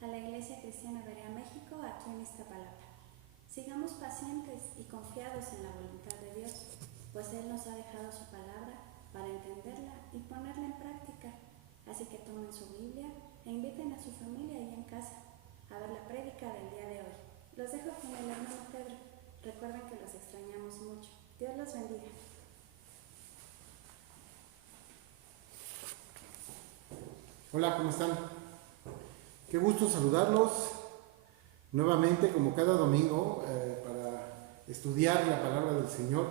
a la Iglesia Cristiana Berea México aquí en Iztapalapa. Sigamos pacientes y confiados en la voluntad de Dios, pues Él nos ha dejado su palabra para entenderla y ponerla en práctica. Así que tomen su Biblia e inviten a su familia y en casa a ver la prédica del día de hoy. Los dejo con el hermano Pedro. Recuerden que los extrañamos mucho. Dios los bendiga. Hola, ¿cómo están? Qué gusto saludarlos nuevamente como cada domingo para estudiar la palabra del Señor.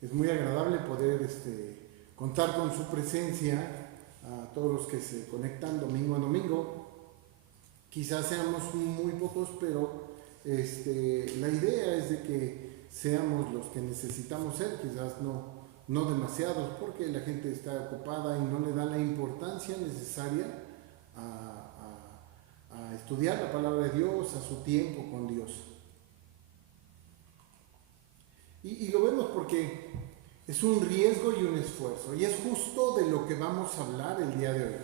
Es muy agradable poder contar con su presencia a todos los que se conectan domingo a domingo. Quizás seamos muy pocos, pero la idea es de que seamos los que necesitamos ser, quizás no demasiados, porque la gente está ocupada y no le da la importancia necesaria a estudiar la palabra de Dios, a su tiempo con Dios. Y lo vemos porque es un riesgo y un esfuerzo, y es justo de lo que vamos a hablar el día de hoy,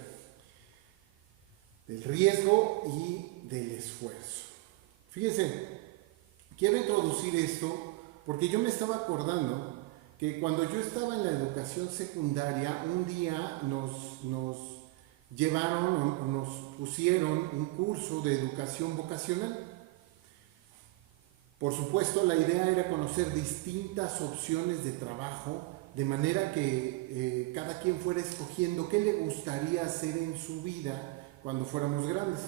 del riesgo y del esfuerzo. Fíjense, quiero introducir esto porque yo me estaba acordando que cuando yo estaba en la educación secundaria, un día nos llevaron o nos pusieron un curso de educación vocacional. Por supuesto, la idea era conocer distintas opciones de trabajo, de manera que cada quien fuera escogiendo qué le gustaría hacer en su vida cuando fuéramos grandes.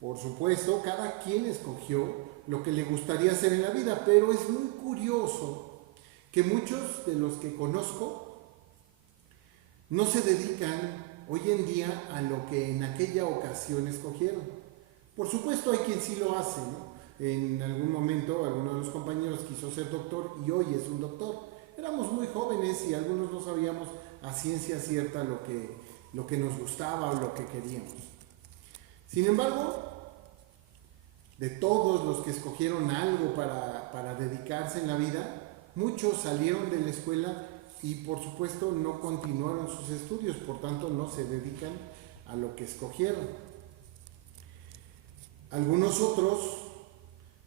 Por supuesto, cada quien escogió lo que le gustaría hacer en la vida, pero es muy curioso que muchos de los que conozco no se dedican hoy en día a lo que en aquella ocasión escogieron. Por supuesto, hay quien sí lo hace, ¿no? En algún momento alguno de los compañeros quiso ser doctor y hoy es un doctor. Éramos muy jóvenes y algunos no sabíamos a ciencia cierta lo que nos gustaba o lo que queríamos. Sin embargo, de todos los que escogieron algo para dedicarse en la vida, muchos salieron de la escuela y por supuesto no continuaron sus estudios, por tanto no se dedican a lo que escogieron. Algunos otros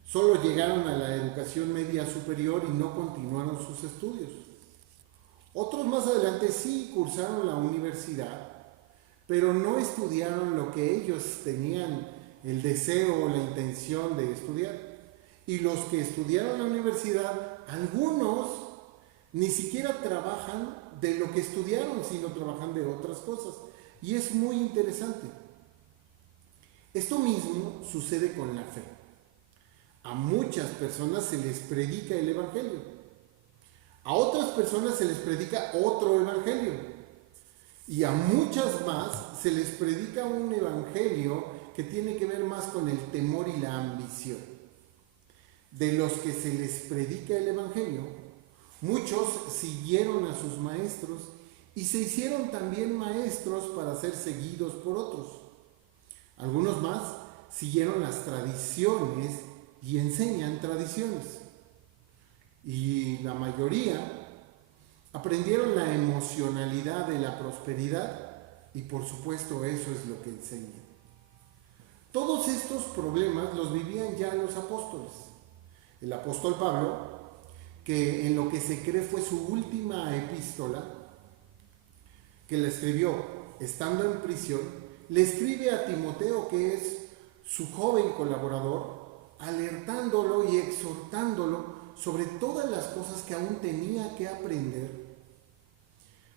solo llegaron a la educación media superior y no continuaron sus estudios. Otros más adelante sí cursaron la universidad, pero no estudiaron lo que ellos tenían el deseo o la intención de estudiar. Y los que estudiaron la universidad, algunos ni siquiera trabajan de lo que estudiaron, sino trabajan de otras cosas. Y es muy interesante. Esto mismo sucede con la fe. A muchas personas se les predica el evangelio. A otras personas se les predica otro evangelio. Y a muchas más se les predica un evangelio que tiene que ver más con el temor y la ambición. De los que se les predica el evangelio, muchos siguieron a sus maestros y se hicieron también maestros para ser seguidos por otros. Algunos más siguieron las tradiciones y enseñan tradiciones. Y la mayoría aprendieron la emocionalidad de la prosperidad y por supuesto eso es lo que enseñan. Todos estos problemas los vivían ya los apóstoles. El apóstol Pablo, que en lo que se cree fue su última epístola, que la escribió estando en prisión, le escribe a Timoteo, que es su joven colaborador, alertándolo y exhortándolo sobre todas las cosas que aún tenía que aprender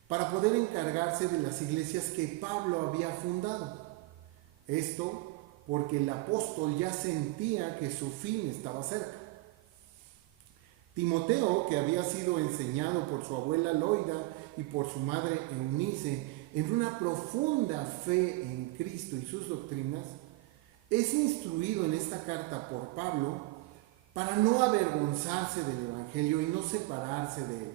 para poder encargarse de las iglesias que Pablo había fundado. Esto porque el apóstol ya sentía que su fin estaba cerca. Timoteo, que había sido enseñado por su abuela Loida y por su madre Eunice en una profunda fe en Cristo y sus doctrinas, es instruido en esta carta por Pablo para no avergonzarse del evangelio y no separarse de él,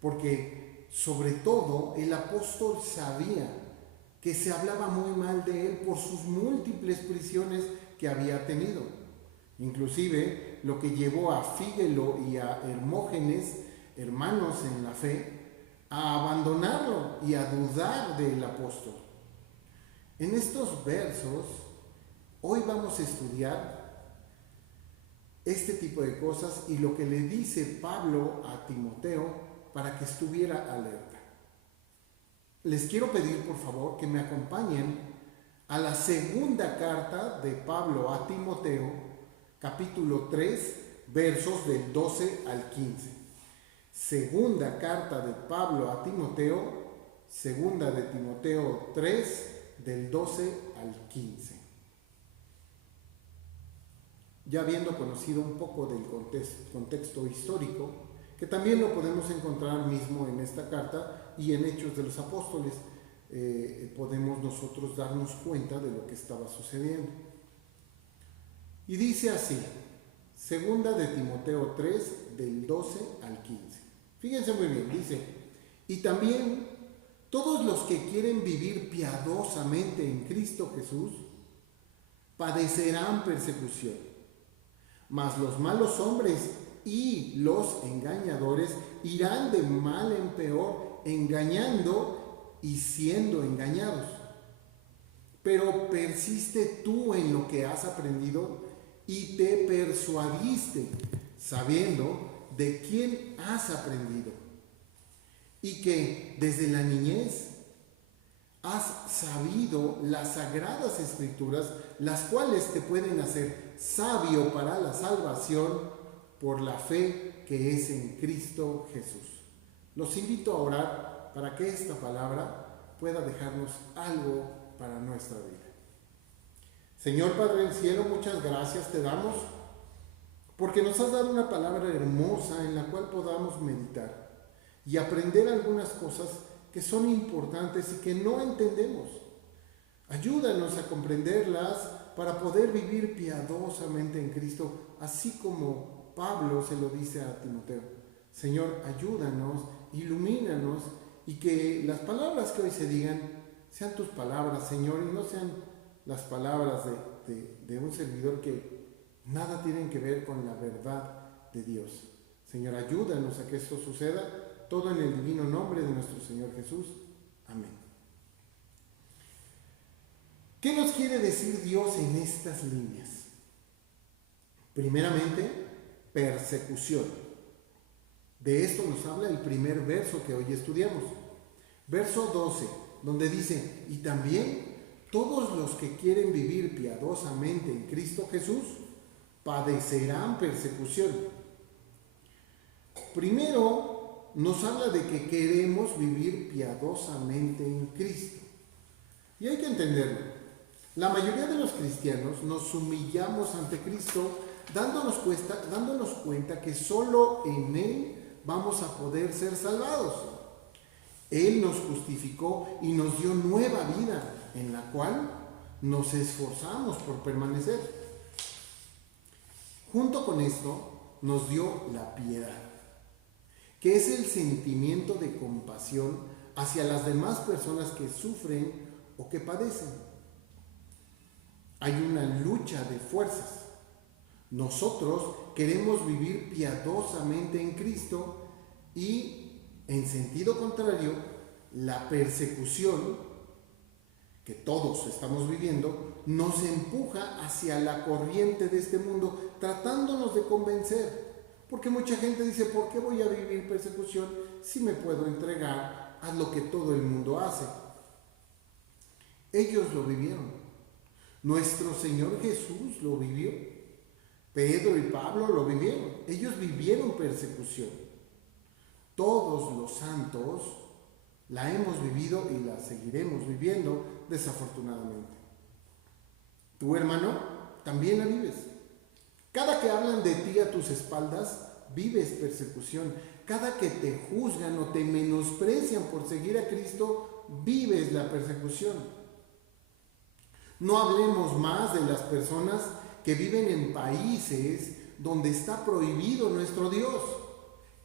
porque sobre todo el apóstol sabía que se hablaba muy mal de él por sus múltiples prisiones que había tenido. Inclusive lo que llevó a Fígelo y a Hermógenes, hermanos en la fe, a abandonarlo y a dudar del apóstol. En estos versos Hoy vamos a estudiar este tipo de cosas y lo que le dice Pablo a Timoteo para que estuviera alerta. Les quiero pedir, por favor, que me acompañen a la segunda carta de Pablo a Timoteo, capítulo 3, versos del 12 al 15. Segunda carta de Pablo a Timoteo, segunda de Timoteo 3, del 12 al 15. Ya habiendo conocido un poco del contexto histórico, que también lo podemos encontrar mismo en esta carta y en Hechos de los Apóstoles, podemos nosotros darnos cuenta de lo que estaba sucediendo. Y dice así, segunda de Timoteo 3, del 12 al 15. Fíjense muy bien, dice, y también todos los que quieren vivir piadosamente en Cristo Jesús padecerán persecución, mas los malos hombres y los engañadores irán de mal en peor, engañando y siendo engañados. Pero persiste tú en lo que has aprendido y te persuadiste, sabiendo de quién has aprendido, y que desde la niñez has sabido las sagradas escrituras, las cuales te pueden hacer sabio para la salvación por la fe que es en Cristo Jesús. Los invito a orar para que esta palabra pueda dejarnos algo para nuestra vida. Señor Padre del Cielo, muchas gracias te damos porque nos has dado una palabra hermosa en la cual podamos meditar y aprender algunas cosas que son importantes y que no entendemos. Ayúdanos a comprenderlas para poder vivir piadosamente en Cristo, así como Pablo se lo dice a Timoteo. Señor, ayúdanos, ilumínanos y que las palabras que hoy se digan sean tus palabras, Señor, y no sean las palabras de un servidor que nada tienen que ver con la verdad de Dios. Señor, ayúdanos a que esto suceda, todo en el divino nombre de nuestro Señor Jesús. Amén. ¿Qué nos quiere decir Dios en estas líneas? Primeramente, persecución. De esto nos habla el primer verso que hoy estudiamos. Verso 12, donde dice, y también todos los que quieren vivir piadosamente en Cristo Jesús padecerán persecución. Primero, nos habla de que queremos vivir piadosamente en Cristo. Y hay que entenderlo. La mayoría de los cristianos nos humillamos ante Cristo dándonos cuenta que solo en Él vamos a poder ser salvados. Él nos justificó y nos dio nueva vida, en la cual nos esforzamos por permanecer. Junto con esto, nos dio la piedad, que es el sentimiento de compasión hacia las demás personas que sufren o que padecen. Hay una lucha de fuerzas. Nosotros queremos vivir piadosamente en Cristo y, en sentido contrario, la persecución que todos estamos viviendo nos empuja hacia la corriente de este mundo, tratándonos de convencer. Porque mucha gente dice, ¿por qué voy a vivir persecución si me puedo entregar a lo que todo el mundo hace? Ellos lo vivieron. Nuestro Señor Jesús lo vivió. Pedro y Pablo lo vivieron. Ellos vivieron persecución. Todos los santos la hemos vivido y la seguiremos viviendo, desafortunadamente. Tu hermano también la vives. Cada que hablan de ti a tus espaldas, vives persecución. Cada que te juzgan o te menosprecian por seguir a Cristo, vives la persecución. No hablemos más de las personas que viven en países donde está prohibido nuestro Dios.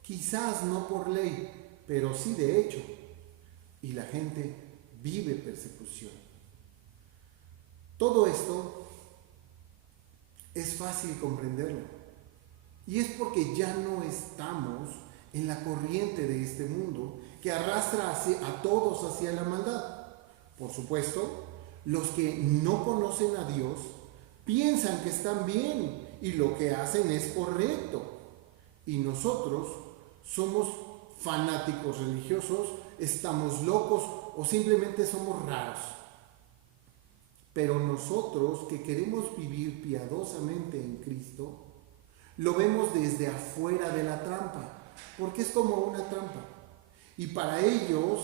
Quizás no por ley, pero sí de hecho. Y la gente vive persecución. Todo esto es fácil comprenderlo. Y es porque ya no estamos en la corriente de este mundo que arrastra a todos hacia la maldad. Por supuesto, los que no conocen a Dios piensan que están bien y lo que hacen es correcto. Y nosotros somos fanáticos religiosos, estamos locos o simplemente somos raros. Pero nosotros que queremos vivir piadosamente en Cristo, lo vemos desde afuera de la trampa, porque es como una trampa. Y para ellos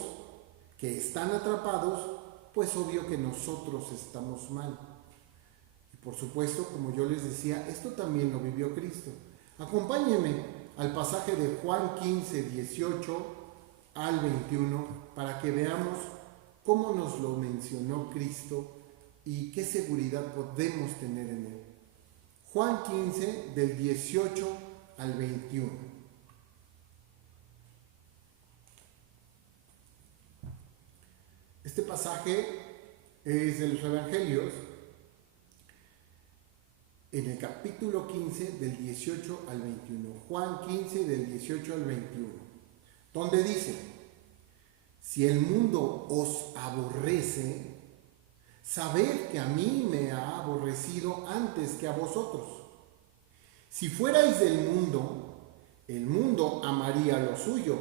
que están atrapados, pues obvio que nosotros estamos mal. Y por supuesto, como yo les decía, esto también lo vivió Cristo. Acompáñenme al pasaje de Juan 15, 18 al 21, para que veamos cómo nos lo mencionó Cristo y qué seguridad podemos tener en él. Juan 15, del 18 al 21. Este pasaje es de los Evangelios, en el capítulo 15, del 18 al 21. Juan 15, del 18 al 21, donde dice: si el mundo os aborrece, sabed que a mí me ha aborrecido antes que a vosotros. Si fuerais del mundo, el mundo amaría lo suyo,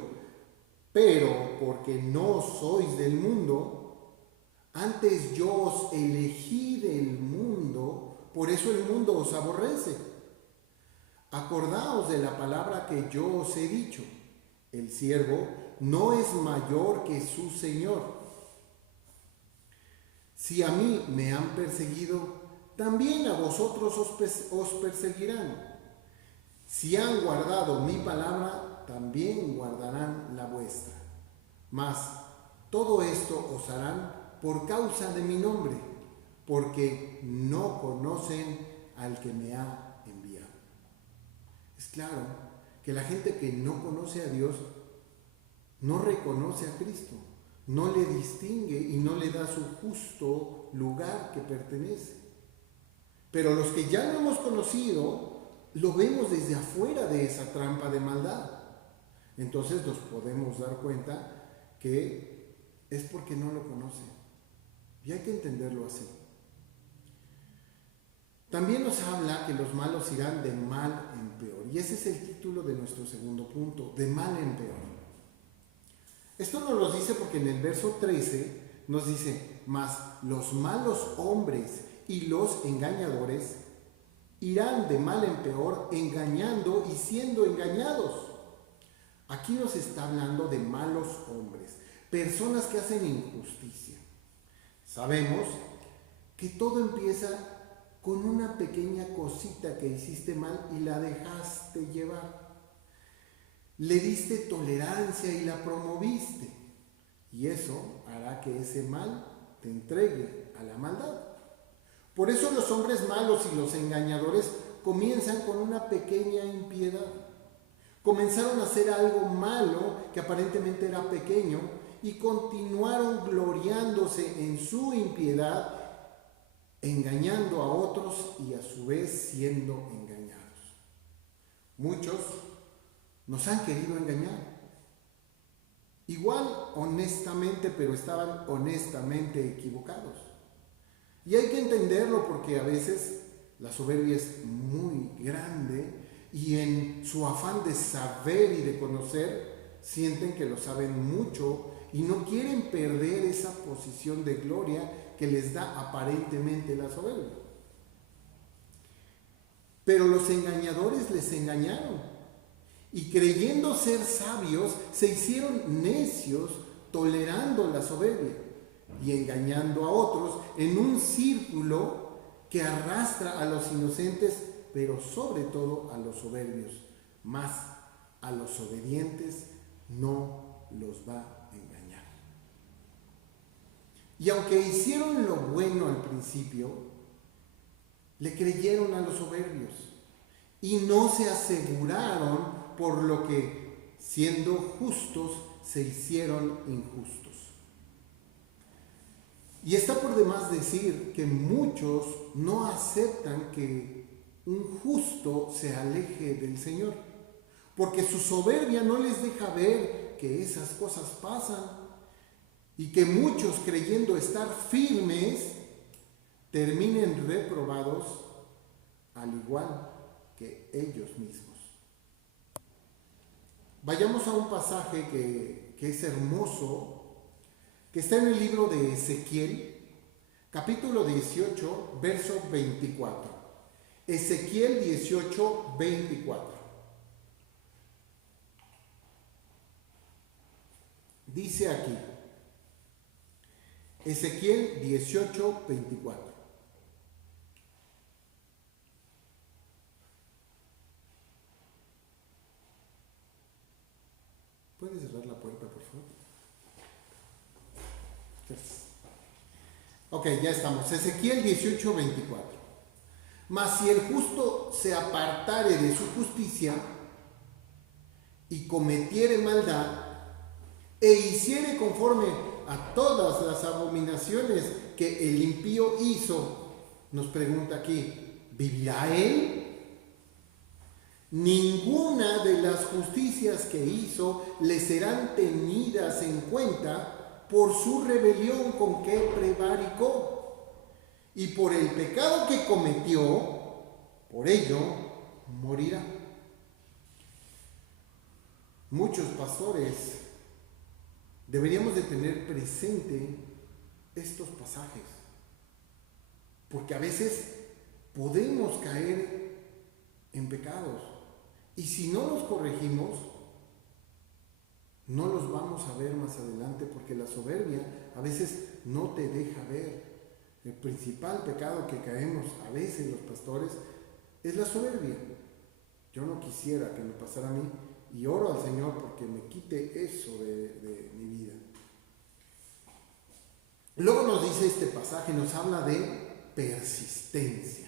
pero porque no sois del mundo, antes yo os elegí del mundo, por eso el mundo os aborrece. Acordaos de la palabra que yo os he dicho: el siervo no es mayor que su Señor. Si a mí me han perseguido, también a vosotros os perseguirán. Si han guardado mi palabra, también guardarán la vuestra. Mas todo esto os harán por causa de mi nombre, porque no conocen al que me ha enviado. Es claro que la gente que no conoce a Dios no reconoce a Cristo, no le distingue y no le da su justo lugar que pertenece. Pero los que ya lo hemos conocido, lo vemos desde afuera de esa trampa de maldad. Entonces nos podemos dar cuenta que es porque no lo conocen. Y hay que entenderlo así. También nos habla que los malos irán de mal en peor. Y ese es el título de nuestro segundo punto, de mal en peor. Esto nos lo dice porque en el verso 13 nos dice: mas los malos hombres y los engañadores irán de mal en peor, engañando y siendo engañados. Aquí nos está hablando de malos hombres, personas que hacen injusticia. Sabemos que todo empieza con una pequeña cosita que hiciste mal y la dejaste llevar. Le diste tolerancia y la promoviste. Y eso hará que ese mal te entregue a la maldad. Por eso los hombres malos y los engañadores comienzan con una pequeña impiedad. Comenzaron a hacer algo malo que aparentemente era pequeño y continuaron gloriándose en su impiedad, engañando a otros y a su vez siendo engañados. Muchos nos han querido engañar. Igual honestamente, pero estaban honestamente equivocados. Y hay que entenderlo porque a veces la soberbia es muy grande y en su afán de saber y de conocer sienten que lo saben mucho y no quieren perder esa posición de gloria que les da aparentemente la soberbia. Pero los engañadores les engañaron y creyendo ser sabios se hicieron necios tolerando la soberbia y engañando a otros en un círculo que arrastra a los inocentes, pero sobre todo a los soberbios, más a los obedientes no los va a engañar. Y aunque hicieron lo bueno al principio, le creyeron a los soberbios y no se aseguraron, por lo que siendo justos se hicieron injustos. Y está por demás decir que muchos no aceptan que un justo se aleje del Señor, porque su soberbia no les deja ver que esas cosas pasan y que muchos, creyendo estar firmes, terminen reprobados al igual que ellos mismos. Vayamos a un pasaje que es hermoso, que está en el libro de Ezequiel, capítulo 18, verso 24. Ezequiel 18, 24. Dice aquí, Ezequiel 18, 24. ¿Puedes cerrar la puerta, por favor? Gracias. Ok, ya estamos. Ezequiel 18, 24. Mas si el justo se apartare de su justicia y cometiere maldad e hiciere conforme a todas las abominaciones que el impío hizo, nos pregunta aquí, ¿vivirá él? Ninguna de las justicias que hizo le serán tenidas en cuenta por su rebelión con que prevaricó. Y por el pecado que cometió, por ello morirá. Muchos pastores deberíamos de tener presente estos pasajes, porque a veces podemos caer en pecados y si no los corregimos, no los vamos a ver más adelante, porque la soberbia a veces no te deja ver. El principal pecado que caemos a veces los pastores es la soberbia. Yo no quisiera que me pasara a mí y oro al Señor porque me quite eso de mi vida. Luego nos dice este pasaje, nos habla de persistencia.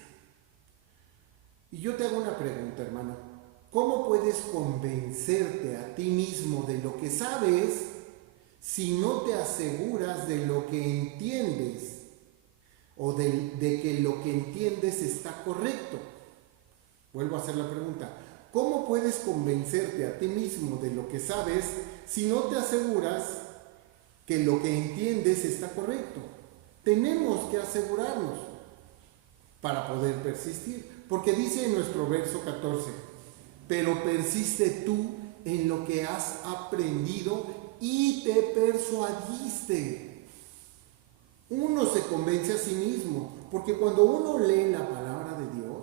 Y yo te hago una pregunta, hermano. ¿Cómo puedes convencerte a ti mismo de lo que sabes si no te aseguras de lo que entiendes? O de que lo que entiendes está correcto. Vuelvo a hacer la pregunta. ¿Cómo puedes convencerte a ti mismo de lo que sabes si no te aseguras que lo que entiendes está correcto? Tenemos que asegurarnos para poder persistir. Porque dice en nuestro verso 14, pero persiste tú en lo que has aprendido y te persuadiste. Uno se convence a sí mismo, porque cuando uno lee la palabra de Dios,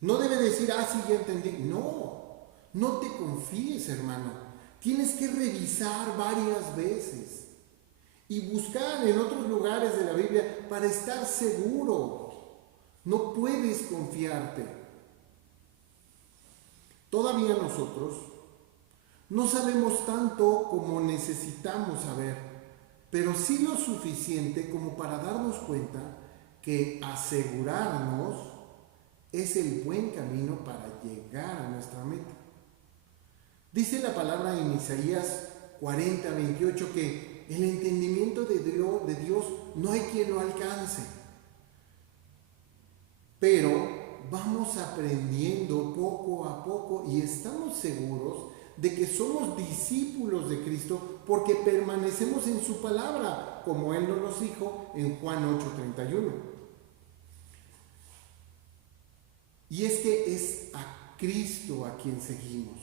no debe decir, sí, ya entendí. No te confíes, hermano. Tienes que revisar varias veces y buscar en otros lugares de la Biblia para estar seguro. No puedes confiarte. Todavía nosotros no sabemos tanto como necesitamos saber, pero sí lo suficiente como para darnos cuenta que asegurarnos es el buen camino para llegar a nuestra meta. Dice la palabra en Isaías 40, 28 que el entendimiento de Dios no hay quien lo alcance. Pero vamos aprendiendo poco a poco y estamos seguros de que somos discípulos de Cristo porque permanecemos en su palabra, como Él nos dijo en Juan 8:31. Y es que es a Cristo a quien seguimos.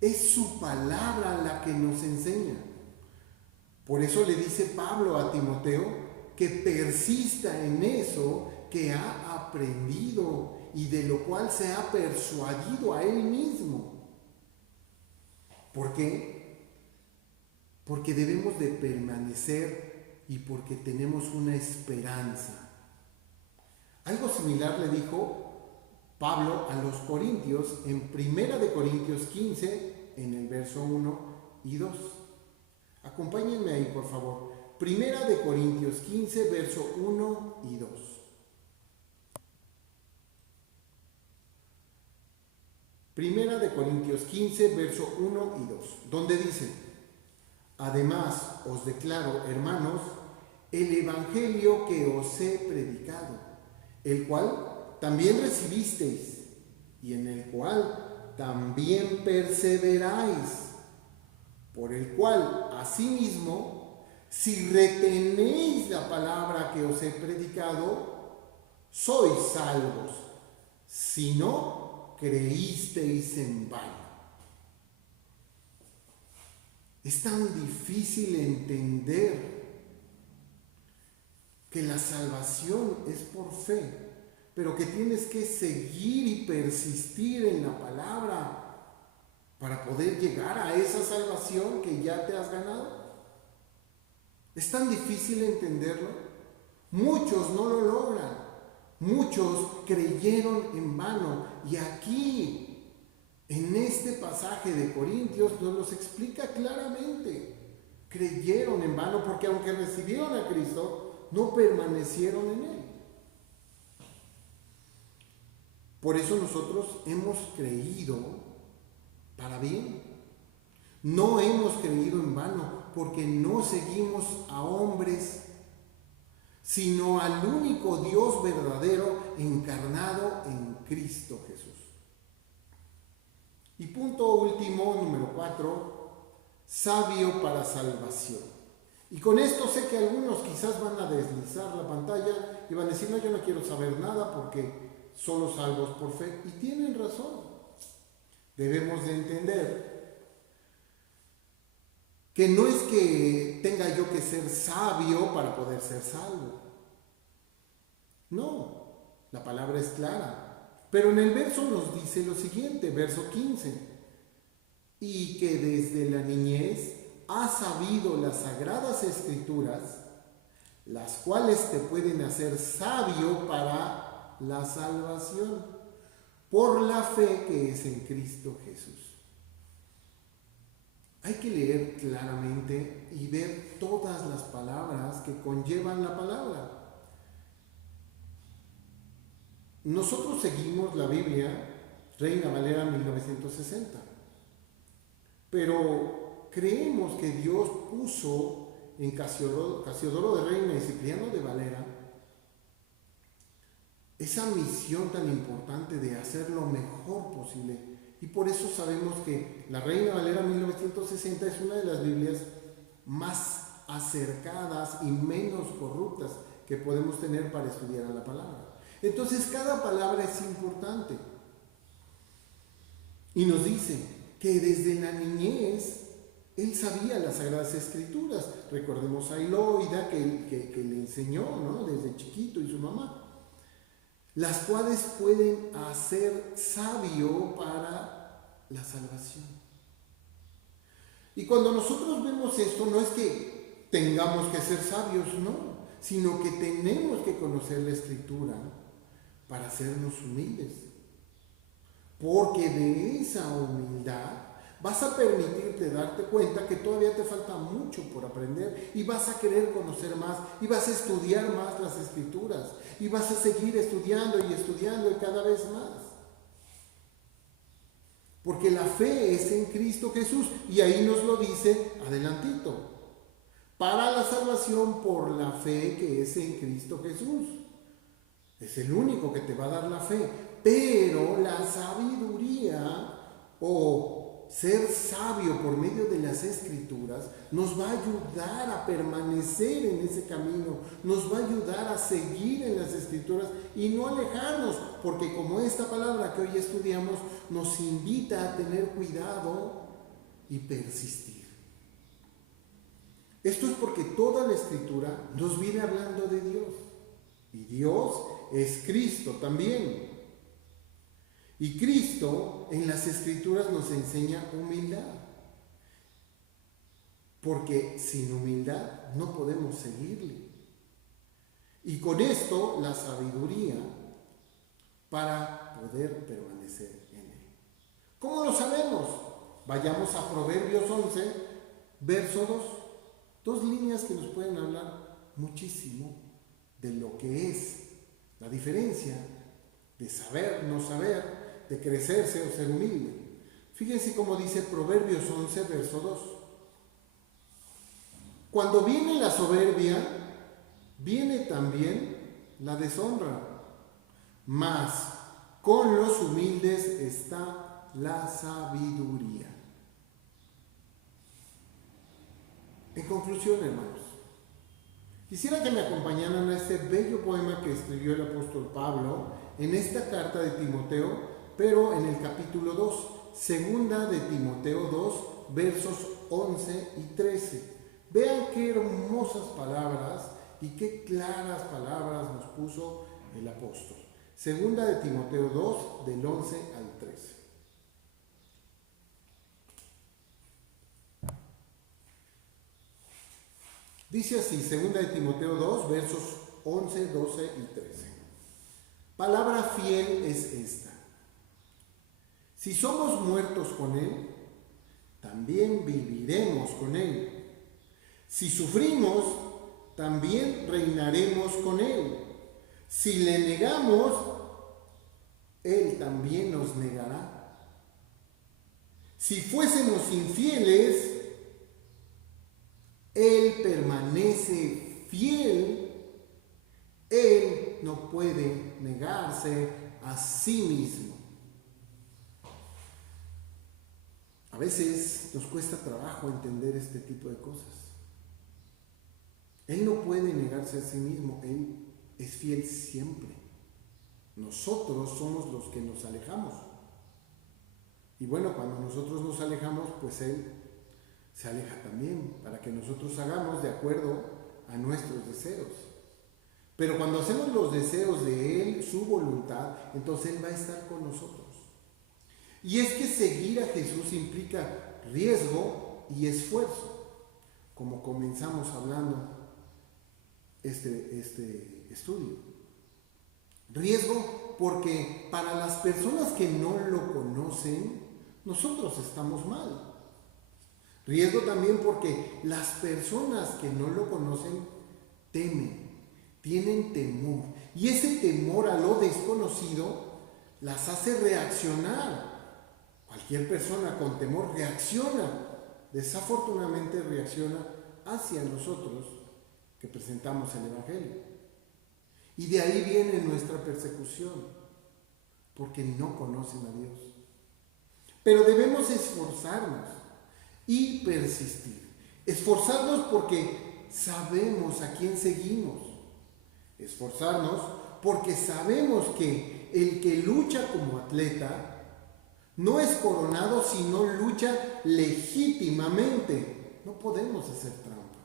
Es su palabra la que nos enseña. Por eso le dice Pablo a Timoteo que persista en eso que ha aprendido y de lo cual se ha persuadido a él mismo. ¿Por qué? Porque debemos de permanecer y porque tenemos una esperanza. Algo similar le dijo Pablo a los corintios en 1 Corintios 15, en el verso 1 y 2. Acompáñenme ahí, por favor. 1 Corintios 15, verso 1 y 2. Primera de Corintios 15, verso 1 y 2, donde dice: además os declaro, hermanos, el evangelio que os he predicado, el cual también recibisteis y en el cual también perseveráis, por el cual asimismo, si retenéis la palabra que os he predicado, sois salvos, si no, creísteis en vano. Es tan difícil entender que la salvación es por fe, pero que tienes que seguir y persistir en la palabra para poder llegar a esa salvación que ya te has ganado. Es tan difícil entenderlo. Muchos no lo logran. Muchos creyeron en vano. Y aquí, en este pasaje de Corintios, nos los explica claramente. Creyeron en vano porque aunque recibieron a Cristo, no permanecieron en Él. Por eso nosotros hemos creído para bien. No hemos creído en vano porque no seguimos a hombres, sino al único Dios verdadero encarnado en Cristo Jesús. Y punto último, número 4, sabio para salvación. Y con esto sé que algunos quizás van a deslizar la pantalla y van a decir, no, yo no quiero saber nada porque solo salvos por fe. Y tienen razón. Debemos de entender que no es que tenga yo que ser sabio para poder ser salvo. No, la palabra es clara. Pero en el verso nos dice lo siguiente, verso 15. Y que desde la niñez has sabido las sagradas escrituras, las cuales te pueden hacer sabio para la salvación, por la fe que es en Cristo Jesús. Hay que leer claramente y ver todas las palabras que conllevan la palabra. Nosotros seguimos la Biblia, Reina Valera 1960, pero creemos que Dios puso en Casiodoro de Reina y Cipriano de Valera esa misión tan importante de hacer lo mejor posible. Y por eso sabemos que la Reina Valera 1960 es una de las Biblias más acercadas y menos corruptas que podemos tener para estudiar a la palabra. Entonces cada palabra es importante. Y nos dice que desde la niñez él sabía las Sagradas Escrituras. Recordemos a Eloida que le enseñó, ¿no?, desde chiquito, y su mamá. Las cuales pueden hacer sabio para la salvación. Y cuando nosotros vemos esto, no es que tengamos que ser sabios, no, sino que tenemos que conocer la Escritura para hacernos humildes. Porque de esa humildad vas a permitirte darte cuenta que todavía te falta mucho por aprender y vas a querer conocer más y vas a estudiar más las Escrituras y vas a seguir estudiando y cada vez más. Porque la fe es en Cristo Jesús y ahí nos lo dice adelantito. Para la salvación por la fe que es en Cristo Jesús. Es el único que te va a dar la fe. Pero la sabiduría o ser sabio por medio de las Escrituras nos va a ayudar a permanecer en ese camino, nos va a ayudar a seguir en las Escrituras y no alejarnos, porque como esta palabra que hoy estudiamos nos invita a tener cuidado y persistir. Esto es porque toda la Escritura nos viene hablando de Dios, y Dios es Cristo también. Y Cristo en las Escrituras nos enseña humildad. Porque sin humildad no podemos seguirle. Y con esto la sabiduría para poder permanecer en él. ¿Cómo lo sabemos? Vayamos a Proverbios 11, verso 2. 2 líneas que nos pueden hablar muchísimo de lo que es la diferencia de saber, no saber, de crecerse o ser humilde. Fíjense cómo dice Proverbios 11, verso 2. Cuando viene la soberbia, viene también la deshonra, mas con los humildes está la sabiduría. En conclusión, hermanos, Quisiera que me acompañaran a este bello poema que escribió el apóstol Pablo en esta carta de Timoteo, pero en el capítulo 2, segunda de Timoteo 2, versos 11 y 13. Vean qué hermosas palabras y qué claras palabras nos puso el apóstol. Segunda de Timoteo 2, del 11 al 13. Dice así, segunda de Timoteo 2, versos 11, 12 y 13. Palabra fiel es esta. Si somos muertos con Él, también viviremos con Él. Si sufrimos, también reinaremos con Él. Si le negamos, Él también nos negará. Si fuésemos infieles, Él permanece fiel. Él no puede negarse a sí mismo. A veces nos cuesta trabajo entender este tipo de cosas. Él no puede negarse a sí mismo. Él es fiel siempre. Nosotros somos los que nos alejamos. Y bueno, cuando nosotros nos alejamos, pues Él se aleja también para que nosotros hagamos de acuerdo a nuestros deseos. Pero cuando hacemos los deseos de Él, su voluntad, entonces Él va a estar con nosotros. Y es que seguir a Jesús implica riesgo y esfuerzo, como comenzamos hablando este estudio. Riesgo porque para las personas que no lo conocen, nosotros estamos mal. Riesgo también porque las personas que no lo conocen temen, tienen temor. Y ese temor a lo desconocido las hace reaccionar. Cualquier persona con temor reacciona, desafortunadamente reacciona hacia nosotros que presentamos el Evangelio. Y de ahí viene nuestra persecución, porque no conocen a Dios. Pero debemos esforzarnos y persistir. Esforzarnos porque sabemos a quién seguimos. Esforzarnos porque sabemos que el que lucha como atleta no es coronado, sino lucha legítimamente. No podemos hacer trampa.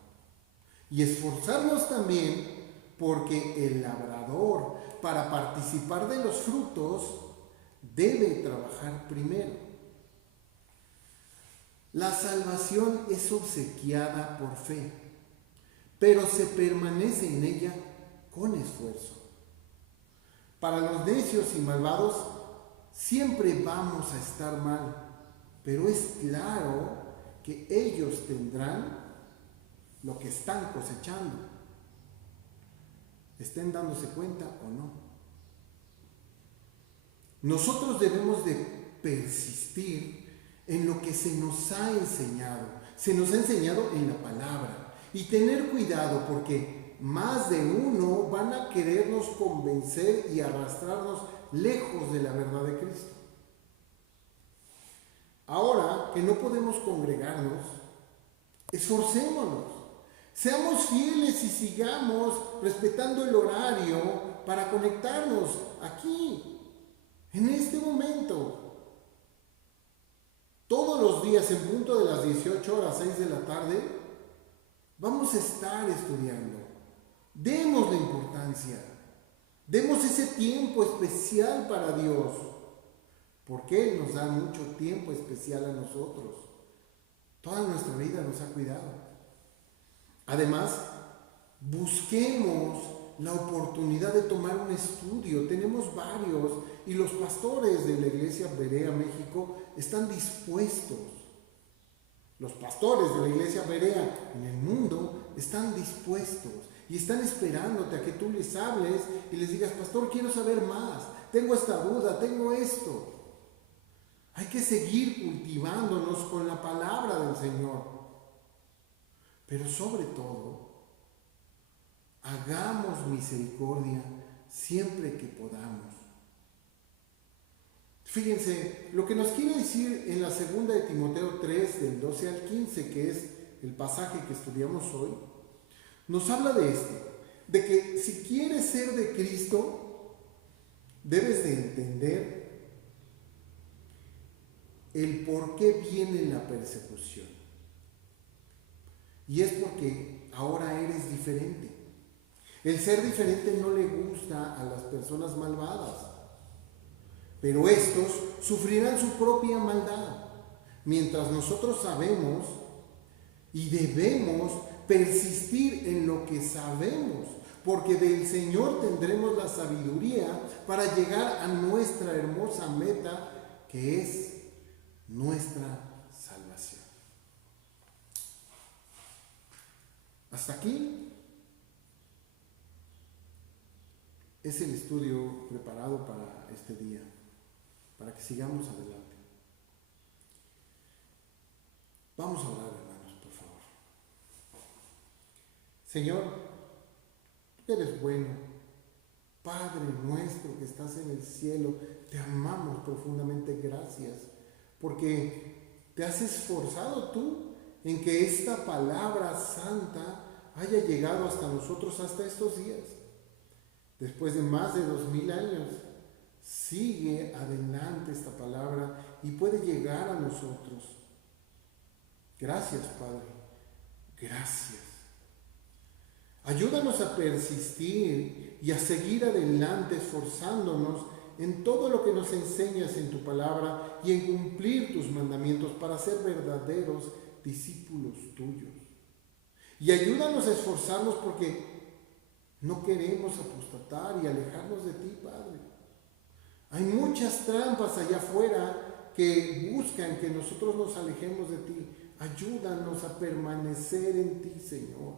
Y esforzarnos también porque el labrador, para participar de los frutos, debe trabajar primero. La salvación es obsequiada por fe, pero se permanece en ella con esfuerzo. Para los necios y malvados siempre vamos a estar mal, pero es claro que ellos tendrán lo que están cosechando, estén dándose cuenta o no. Nosotros debemos de persistir en lo que se nos ha enseñado. Se nos ha enseñado en la palabra. Y tener cuidado porque más de uno van a querernos convencer y arrastrarnos lejos de la verdad de Cristo. Ahora que no podemos congregarnos, esforcémonos, seamos fieles y sigamos respetando el horario para conectarnos aquí, en este momento. Todos los días en punto de las 18 horas, 6 de la tarde, vamos a estar estudiando. Demos la importancia. Demos ese tiempo especial para Dios, porque Él nos da mucho tiempo especial a nosotros. Toda nuestra vida nos ha cuidado. Además, busquemos la oportunidad de tomar un estudio. Tenemos varios y los pastores de la Iglesia Berea México están dispuestos. Los pastores de la Iglesia Berea en el mundo están dispuestos y están esperándote a que tú les hables y les digas: pastor, quiero saber más, tengo esta duda, tengo esto. Hay que seguir cultivándonos con la palabra del Señor. Pero sobre todo, hagamos misericordia siempre que podamos. Fíjense, lo que nos quiere decir en la segunda de Timoteo 3, del 12 al 15, que es el pasaje que estudiamos hoy, nos habla de esto, de que si quieres ser de Cristo, debes de entender el por qué viene la persecución. Y es porque ahora eres diferente. El ser diferente no le gusta a las personas malvadas, pero estos sufrirán su propia maldad, mientras nosotros sabemos y debemos persistir en lo que sabemos, porque del Señor tendremos la sabiduría para llegar a nuestra hermosa meta, que es nuestra salvación. Hasta aquí es el estudio preparado para este día, para que sigamos adelante. Vamos a orar, hermanos, por favor. Señor, tú eres bueno. Padre nuestro que estás en el cielo, te amamos profundamente. Gracias, porque te has esforzado tú en que esta palabra santa haya llegado hasta nosotros hasta estos días. Después de más de 2000 años, sigue adelante esta palabra y puede llegar a nosotros. Gracias, Padre. Gracias. Ayúdanos a persistir y a seguir adelante esforzándonos en todo lo que nos enseñas en tu palabra y en cumplir tus mandamientos para ser verdaderos discípulos tuyos. Y ayúdanos a esforzarnos porque no queremos apostatar y alejarnos de ti, Padre. Hay muchas trampas allá afuera que buscan que nosotros nos alejemos de ti. Ayúdanos a permanecer en ti, Señor.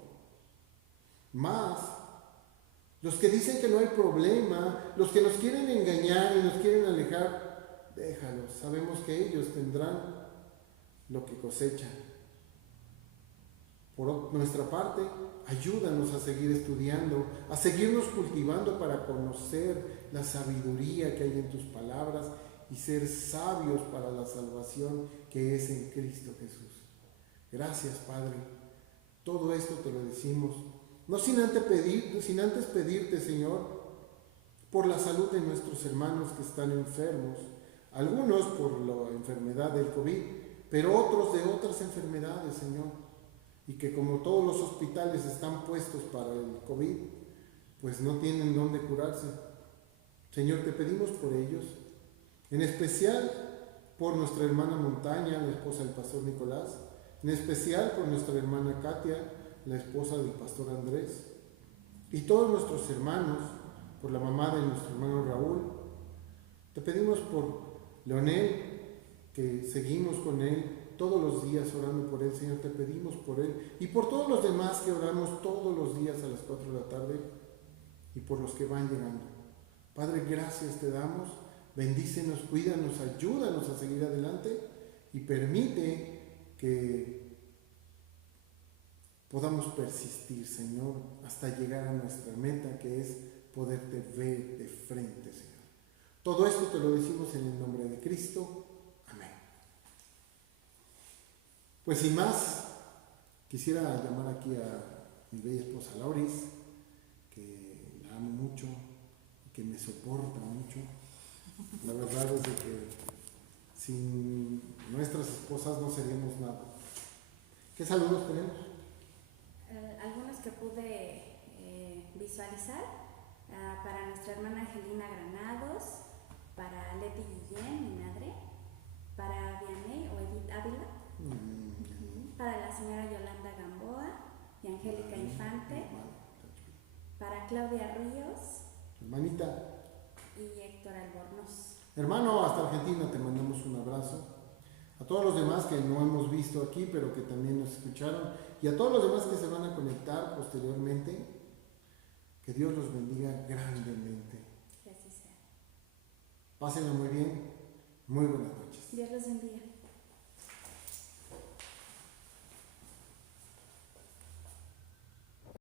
Más, los que dicen que no hay problema, los que nos quieren engañar y nos quieren alejar, déjalos. Sabemos que ellos tendrán lo que cosechan. Por nuestra parte, ayúdanos a seguir estudiando, a seguirnos cultivando para conocer la sabiduría que hay en tus palabras y ser sabios para la salvación que es en Cristo Jesús. Gracias, Padre. Todo esto te lo decimos, no sin antes pedirte, Señor, por la salud de nuestros hermanos que están enfermos, algunos por la enfermedad del COVID, pero otros de otras enfermedades, Señor. Y que como todos los hospitales están puestos para el COVID, pues no tienen dónde curarse. Señor, te pedimos por ellos, en especial por nuestra hermana Montaña, la esposa del pastor Nicolás, en especial por nuestra hermana Katia, la esposa del pastor Andrés, y todos nuestros hermanos, por la mamá de nuestro hermano Raúl. Te pedimos por Leonel, que seguimos con él todos los días orando por él, Señor, te pedimos por él, y por todos los demás que oramos todos los días a las 4 de la tarde, y por los que van llegando. Padre, gracias te damos, bendícenos, cuídanos, ayúdanos a seguir adelante, y permite que podamos persistir, Señor, hasta llegar a nuestra meta, que es poderte ver de frente, Señor. Todo esto te lo decimos en el nombre de Cristo. Amén. Pues sin más, quisiera llamar aquí a mi bella esposa Lauris, que la amo mucho, que me soporta mucho. La verdad es de que sin nuestras esposas no seríamos nada. ¿Qué saludos tenemos? Algunos que pude visualizar, para nuestra hermana Angelina Granados, para Leti Guillén, mi madre, para Vianey o Edith Ávila, para la señora Yolanda Gamboa y Angélica Infante, para Claudia Ríos, hermanita, y Héctor Albornoz. Hermano, hasta Argentina te mandamos un abrazo. A todos los demás que no hemos visto aquí, pero que también nos escucharon, y a todos los demás que se van a conectar posteriormente, que Dios los bendiga grandemente. Que así sea. Pásenla muy bien. Muy buenas noches. Dios los bendiga.